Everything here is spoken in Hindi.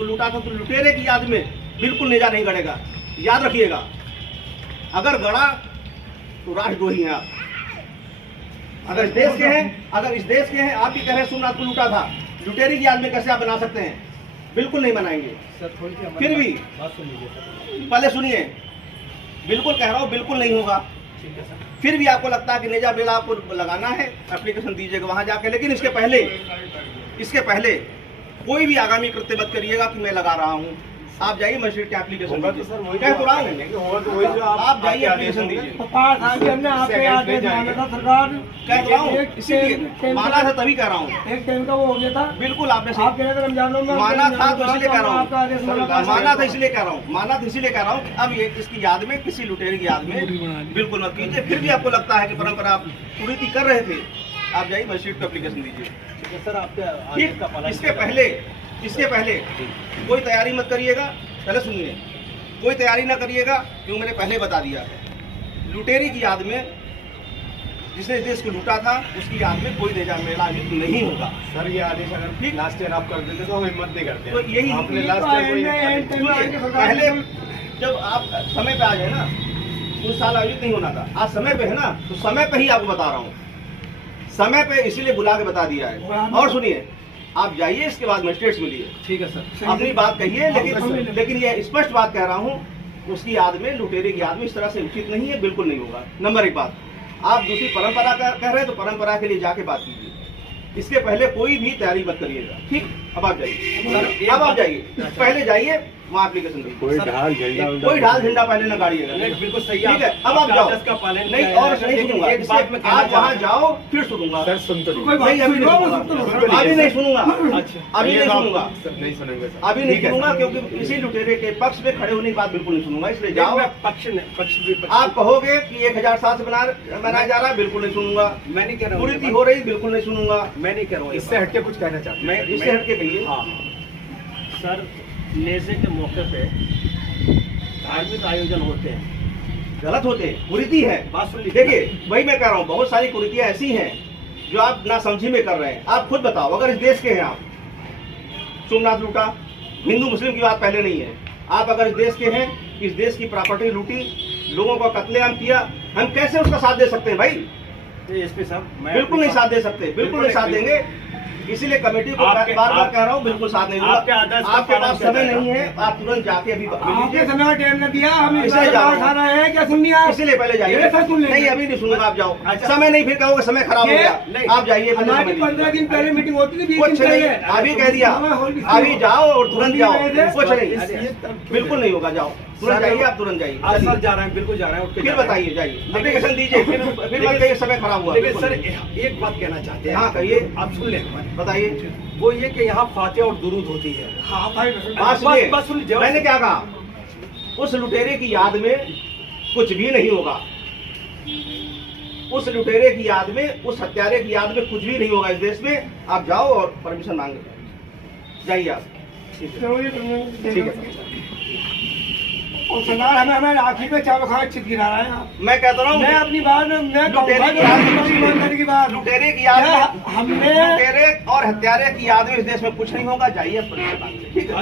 लूटा था तो लुटेरे की याद में बिल्कुल नेजा नहीं गड़ेगा, याद रखिएगा। अगर गड़ा तो राष्ट्रद्रोही हैं आप। अगर इस देश के हैं, आप भी कह रहे हैं सोमनाथ को लूटा था, लुटेरे की याद में कैसे आप बना सकते हैं? बिल्कुल नहीं बनाएंगे। फिर भी पहले सुनिए, बिल्कुल कह रहा हूँ, बिल्कुल नहीं होगा। फिर भी आपको लगता है कि नेजा बेला आपको लगाना है, एप्लीकेशन दीजिएगा वहां जाके। लेकिन इसके पहले कोई भी आगामी कृत्य मत करिएगा कि मैं लगा रहा हूँ। आप जाइए मजिस्ट्रेट के एप्लीकेशन कह तो रहा हूँ, आप जाइए एप्लीकेशन दीजिए। कह तो रहा हूँ, इसीलिए माना था तभी कह रहा हूँ। एक टाइम का वो हो गया था, बिल्कुल आपने आप कह रहे थे रमजानों में माना था तो इसलिए कह रहा हूँ, माना था इसलिए कह रहा हूँ कि अब ये इसकी याद में, किसी लुटेरे की याद में बिल्कुल मत कीजिए। फिर भी आपको लगता है कि परंपरा आप कुरीति कर रहे थे, आप जाइए मजिस्ट्रेट को एप्लीकेशन दीजिए। सर आपके इसके पहले कोई तैयारी मत करिएगा। पहले सुनिए, कोई तैयारी ना करिएगा क्योंकि मैंने पहले बता दिया है। लुटेरे की याद में, जिसने इस देश को लूटा था, उसकी याद में कोई नेजा मेला आयोजित नहीं होगा। सर ये आदेश अगर ठीक लास्ट ईयर आप कर देते तो हम हिम्मत नहीं करते। तो यही आपने लास्ट पहले जब आप समय पे आ जाए ना, उस साल आयोजित नहीं होना था, आज समय पे है ना, तो समय पे ही आपको बता रहा हूँ, समय पे इसीलिए बुला के बता दिया है। और सुनिए, आप जाइए, इसके बाद मजिस्ट्रेट से मिलिए। ठीक है सर, अपनी बात कहिए, लेकिन ये स्पष्ट बात कह रहा हूँ, उसकी याद में, लुटेरे की याद में इस तरह से उचित नहीं है, बिल्कुल नहीं होगा। नंबर एक बात, आप दूसरी परंपरा कह रहे हैं तो परंपरा के लिए जाके बात कीजिए। इसके पहले कोई भी तैयारी मत करिएगा, ठीक? अब आप जाइए, पहले जाइए वहाँ एप्लीकेशन दीजिए। कोई ढाल झंडा पहले न गाड़िएगा। बिल्कुल सही, ठीक है। अब आप जाओ, नहीं और नहीं सुनूंगा, एक बात में आप वहाँ जाओ फिर सुनूंगा। सर सुन तो नहीं, अभी नहीं सुनूंगा, अभी नहीं सुनूंगा, अच्छा अभी नहीं सुनूंगा, नहीं सुनेंगे सर, अभी नहीं सुनूंगा, क्योंकि इसी लुटेरे के पक्ष में खड़े होने की बात बिल्कुल नहीं सुनूंगा। इसलिए जाओ, पक्ष आप कहोगे कि 1007 से मनाया जा रहा है, बिल्कुल नहीं सुनूंगा। मैं नहीं कह रहा हूँ, कुरीति हो रही, बिल्कुल नहीं सुनूंगा। मैं नहीं कह रहा हूँ, इससे हटके कुछ कहना चाहता हूँ। मैं इससे हटके कहिए। हाँ सर, नेज़े के मौके पे धार्मिक आयोजन होते हैं, गलत होते हैं, कुरीति है। बात सुन लीजिए। देखिए, वही मैं कह रहा हूँ, बहुत सारी कुरीतियां ऐसी हैं जो आप नासमझी में कर रहे हैं। आप खुद बताओ, अगर इस देश के हैं आप, सोमनाथ लूटा, हिंदू मुस्लिम की बात पहले नहीं है, आप अगर इस देश के हैं, इस देश की प्रॉपर्टी लूटी, लोगों का कत्लेआम किया, हम कैसे उसका साथ दे सकते हैं भाई? एसपी साहब, बिल्कुल नहीं साथ दे सकते, बिल्कुल नहीं साथ देंगे। इसीलिए कमेटी को बार बार कह रहा हूँ, बिल्कुल साथ नहीं दूंगा। आपके पास समय नहीं है, आप तुरंत जाके अभी आपके समय में टाइम न दिया, हम इसलिए जा रहा हूँ। खा रहे हैं क्या सुन लिया? इसीलिए पहले जाइए। नहीं, अभी नहीं सुनूंगा, आप जाओ। समय नहीं, फिर कहोगे समय खराब हो गया, आप जाइए। हमारी 15 दिन पहले मीटिंग होती थी, 20 कुछ दिन नहीं, पहले। अभी कह दिया, अभी जाओ और तुरंत जाओ, कुछ नहीं, बिल्कुल नहीं होगा, जाओ तुरंत जाइए, आप तुरंत जाइए। आज सर जा रहे हैं, बिल्कुल जा रहे हैं, फिर बताइए, जाइए एप्लीकेशन दीजिए, फिर मत कहिए समय खराब हुआ। लेकिन सर एक बात कहना चाहते हैं। हाँ कहिए, आप सुन लें, बताइए। वो ये कि यहाँ फातिहा और दुरूद होती है। हाँ भाई, बस सुनिए, मैंने क्या कहा, उस लुटेरे की याद में कुछ भी नहीं होगा, उस लुटेरे की याद में, उस हत्यारे की याद में कुछ भी नहीं होगा इस देश में। आप जाओ और परमिशन मांगे, जाइए आप। ठीक है। और सरकार हमें आखिर में चावल खा चित गिरा रहा है आप। मैं कहता रहा हूँ, मैं अपनी बात में लुटेरे की याद, लुटेरे की याद में, हमने लुटेरे और हत्यारे की याद में इस देश में कुछ नहीं होगा, जाइए। ठीक है।